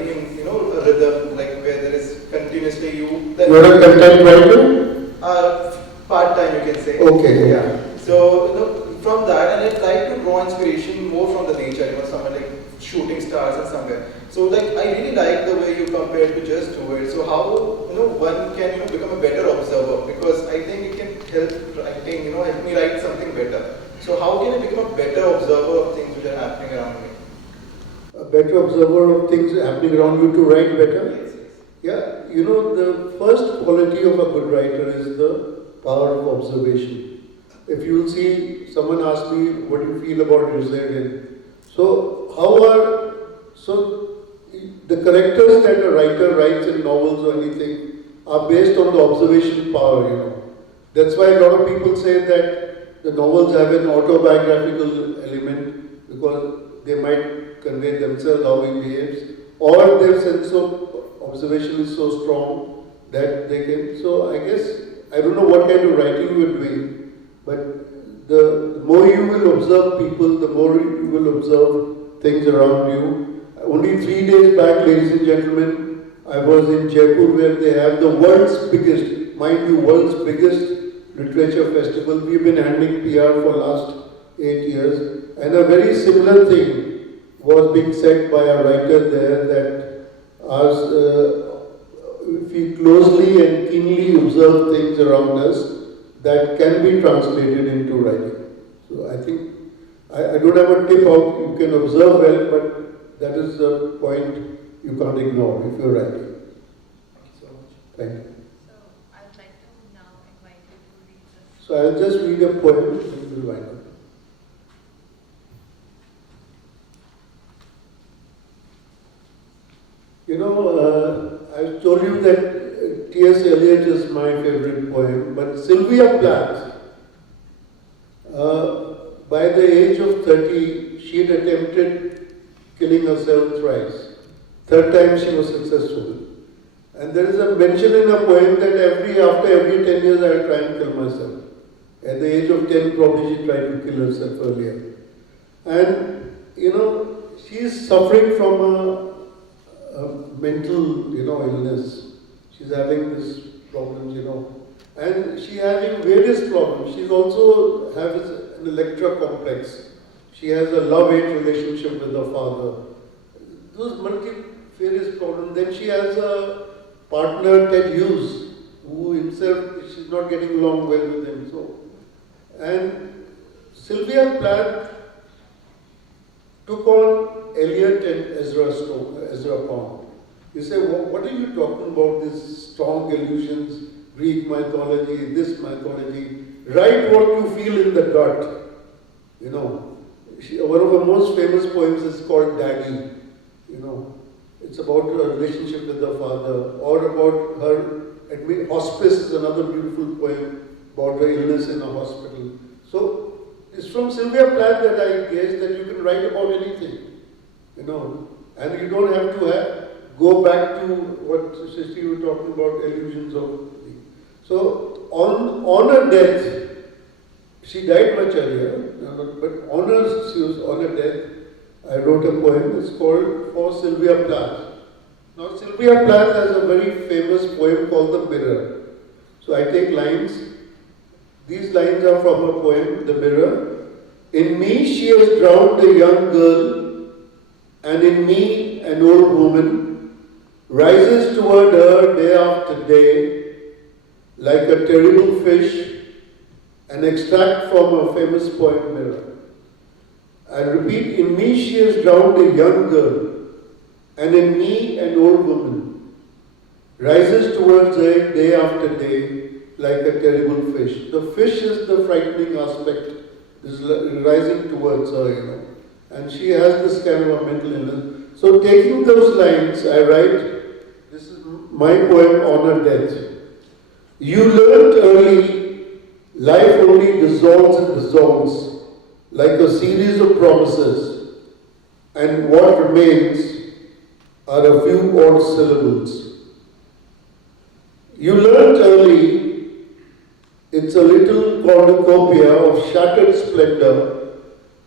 in a rhythm, like where there is continuously you. You're a content writer? Part time, you can say. Okay. Yeah. So from that, and I'd like to draw inspiration more from the nature. Somewhere like shooting stars and somewhere. So like I really like the way you compared to just do it. So how one can become a better observer, because I think it can help writing, help me write something better. So how can I become a better observer of things which are happening around me? A better observer of things happening around you to write better? Yes. Yeah, the first quality of a good writer is the power of observation. If you'll see, someone asked me, what do you feel about Brazilian? So the characters that a writer writes in novels or anything are based on the observation power, That's why a lot of people say that the novels have an autobiographical element, because they might convey themselves how he behaves, or their sense of observation is so strong that they can. So I guess, I don't know what kind of writing you are doing, but the more you will observe people, the more you will observe things around you. Only 3 days back, ladies and gentlemen, I was in Jaipur, where they have the world's biggest, mind you, world's biggest literature festival. We've been handling PR for last 8 years, and a very similar thing was being said by a writer there, that if we closely and keenly observe things around us, that can be translated into writing. So I think, I don't have a tip how you can observe well, but that is the point you can't ignore if you're writing. Thank you so much. Thank you. So I'd like to now invite you to read this. So I'll just read a poem and we'll wind up. is my favorite poem, but Sylvia Plath, by the age of 30, she had attempted killing herself thrice. Third time she was successful. And there is a mention in a poem that after every 10 years I'll try and kill myself. At the age of 10, probably she tried to kill herself earlier. And, she is suffering from a mental, illness. She's having these problems, And she's having various problems. She also has an Electra complex. She has a love-hate relationship with her father. Those multifarious problems. Then she has a partner, Ted Hughes, who himself, she's not getting along well with him. And Sylvia Plath took on Eliot and Ezra Pound. You say, what are you talking about, these strong allusions, Greek mythology, this mythology? Write what you feel in the gut. One of her most famous poems is called Daddy. It's about her relationship with her father, or about her, hospice is another beautiful poem about her illness in a hospital. So, it's from Sylvia Plath that I guess that you can write about anything, and you don't have to go back to what Sisti was talking about, illusions of. So, on her death, she died much earlier, but she was on her death, I wrote a poem, it's called For Sylvia Plath. Now, Sylvia Plath has a very famous poem called The Mirror. So I take lines. These lines are from her poem, The Mirror. In me she has drowned a young girl, and in me an old woman rises toward her day after day, like a terrible fish, an extract from her famous poem, Mirror. I repeat, in me she has drowned a young girl, and in me an old woman rises towards her day after day like a terrible fish. The fish is the frightening aspect, is rising towards her, and she has this kind of a mental illness. So taking those lines, I write, this is my poem on her death. You learnt early, life only dissolves and dissolves, like a series of promises, and what remains are a few odd syllables. You learnt early, it's a little cornucopia of shattered splendor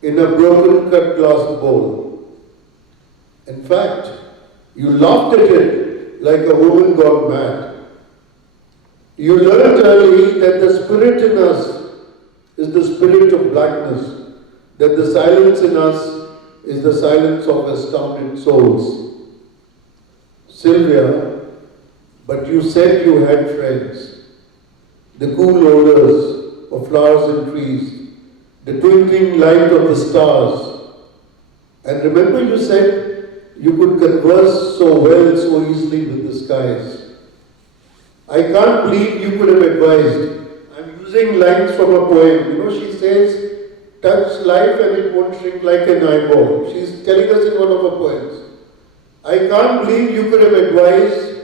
in a broken cut glass bowl. In fact, you laughed at it like a woman gone mad. You learnt early that the spirit in us is the spirit of blackness, that the silence in us is the silence of astounded souls. Sylvia, but you said you had friends. The cool odors of flowers and trees, the twinkling light of the stars. And remember you said you could converse so well, so easily with the skies. I can't believe you could have advised. I'm using lines from a poem. She says, touch life and it won't shrink like an eyeball. She's telling us in one of her poems. I can't believe you could have advised,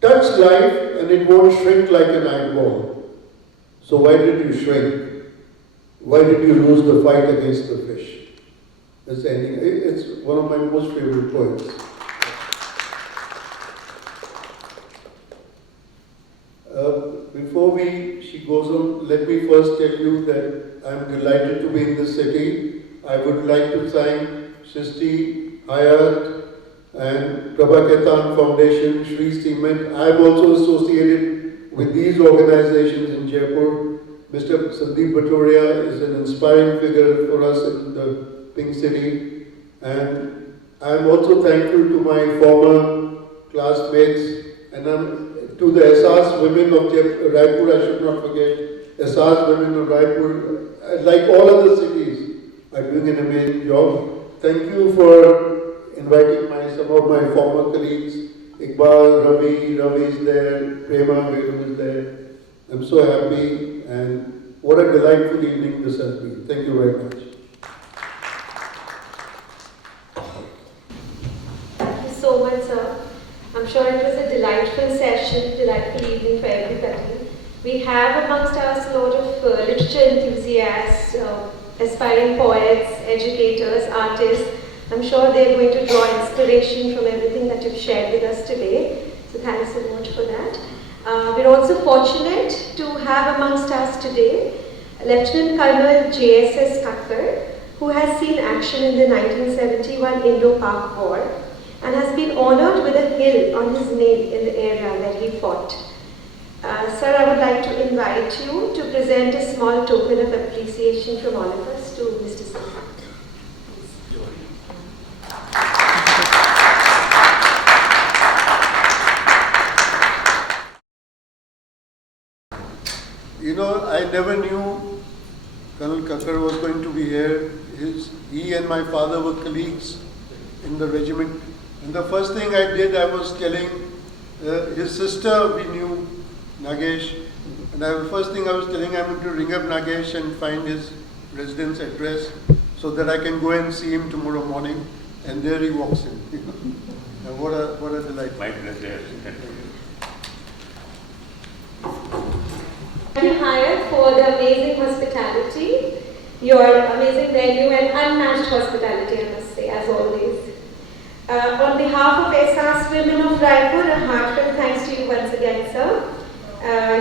touch life and it won't shrink like an eyeball. So why did you shrink? Why did you lose the fight against the fish? That's the ending. It's one of my most favorite poems. Before she goes on, let me first tell you that I'm delighted to be in this city. I would like to thank Sisti, Hayat, and Prabhaketan Foundation, Shri Cement. I am also associated with these organizations in Jaipur. Mr. Sandeep Bhatoria is an inspiring figure for us in the Pink City. And I am also thankful to my former classmates and to the SAS women of Raipur, I should not forget. SAS women of Raipur, like all other cities, are doing an amazing job. Thank you for inviting some of my former colleagues, Iqbal, Ravi is there, Prema, Velu is there. I'm so happy, and what a delightful evening this has been. Thank you very much. Thank you so much, sir. I'm sure it was a delightful session. session, delightful evening for everybody. We have amongst us a lot of literature enthusiasts, aspiring poets, educators, artists. I'm sure they're going to draw inspiration from everything that you've shared with us today. So thanks so much for that. We're also fortunate to have amongst us today Lieutenant Colonel JSS Kakkar, who has seen action in the 1971 Indo-Pak War and has been honored with a hill on his name in the area where he fought. Sir, I would like to invite you to present a small token of appreciation from all of us to Mr. Singh. You know, I never knew Colonel Kakkar was going to be here. He and my father were colleagues in the regiment. And the first thing I did, I was telling his sister, we knew, Nagesh. And the first thing I was telling, I'm going to ring up Nagesh and find his residence address so that I can go and see him tomorrow morning. And there he walks in. And what a delight. My pleasure. Thank you, Hyatt, for the amazing hospitality, your amazing venue and unmatched hospitality, I must say, as always. On behalf of SAS Women of Raipur, a heartfelt thanks to you once again, sir.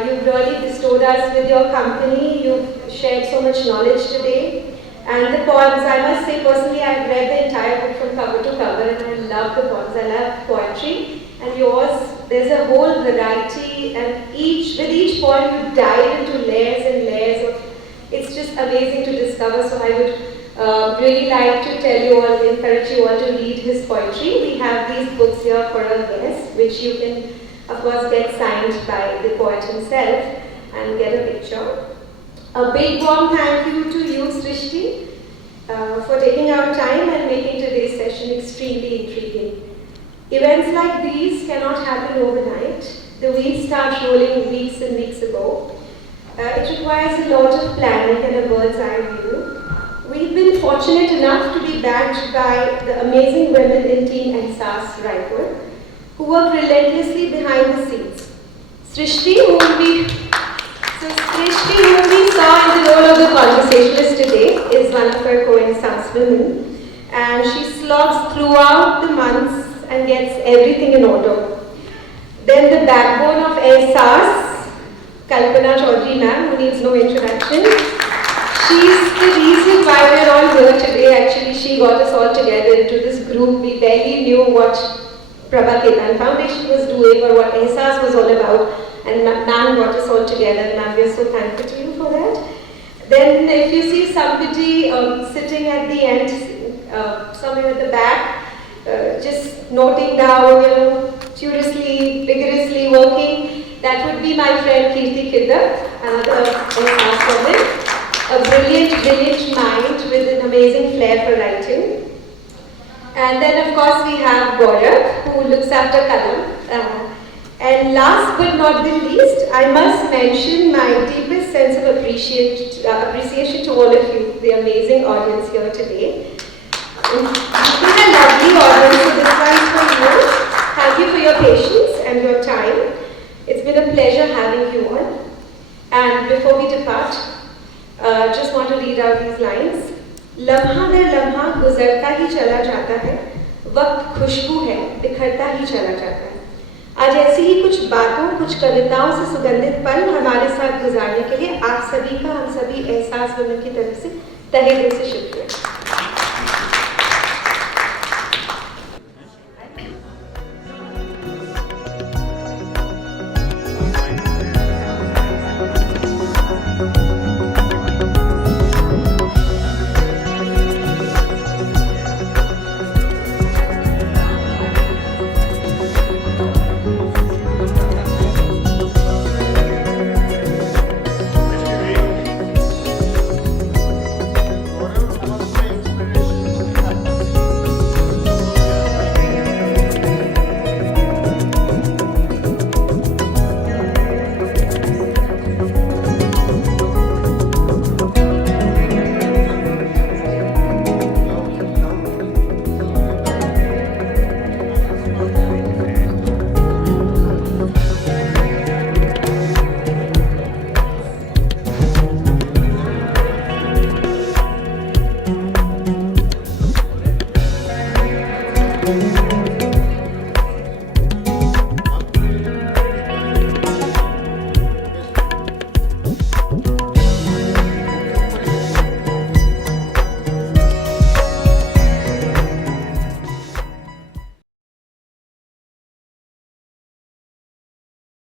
You've really bestowed us with your company. You've shared so much knowledge today. And the poems, I must say personally, I've read the entire book from cover to cover and I love the poems. I love poetry. And yours, there's a whole variety, and with each poem you dive into layers and layers of, it's just amazing to discover. So I would really like to tell you all, encourage you all to read his poetry. We have these books here for a guest, which you can, of course, get signed by the poet himself and get a picture. A big warm thank you to you, Srishti, for taking our time and making today's session extremely intriguing. Events like these cannot happen overnight. The weeds start rolling weeks and weeks ago. It requires a lot of planning and a bird's eye view. We've been fortunate enough to be backed by the amazing women in Team SAS Raipur, who work relentlessly behind the scenes. Srishti, whom we saw in the role of the conversationalist today, is one of our co-SAS women, and she slogs throughout the months and gets everything in order. Then the backbone of SAS, Kalpana Chaudhary ma'am, who needs no introduction. She's the reason why we're all here today. Actually, she got us all together into this group. We barely knew what Prabha Ketan Foundation was doing or what SAS was all about. And ma'am got us all together. Ma'am, we're so thankful to you for that. Then if you see somebody sitting at the end, somewhere at the back, just noting down, curiously, vigorously working, that would be my friend Kirti Kidda, another SAS woman. A brilliant mind with an amazing flair for writing. And then of course we have Gaurav, who looks after Kalam. And last but not the least, I must mention my deepest sense of appreciation to all of you, the amazing audience here today. It's been a lovely audience, so this one's for you. Thank you for your patience and your time. It's been a pleasure having you all. And before we depart, just want to read out these lines. लम्हा दर लम्हा गुजरता ही चला जाता है, वक्त खुशबू है बिखरता ही चला जाता है। आज ऐसी ही कुछ बातों, कुछ कविताओं से सुगंधित पल हमारे साथ गुजारने के लिए आप सभी का, हम सभी एहसास वुमेन की तरफ से तहे दिल से शुक्रिया।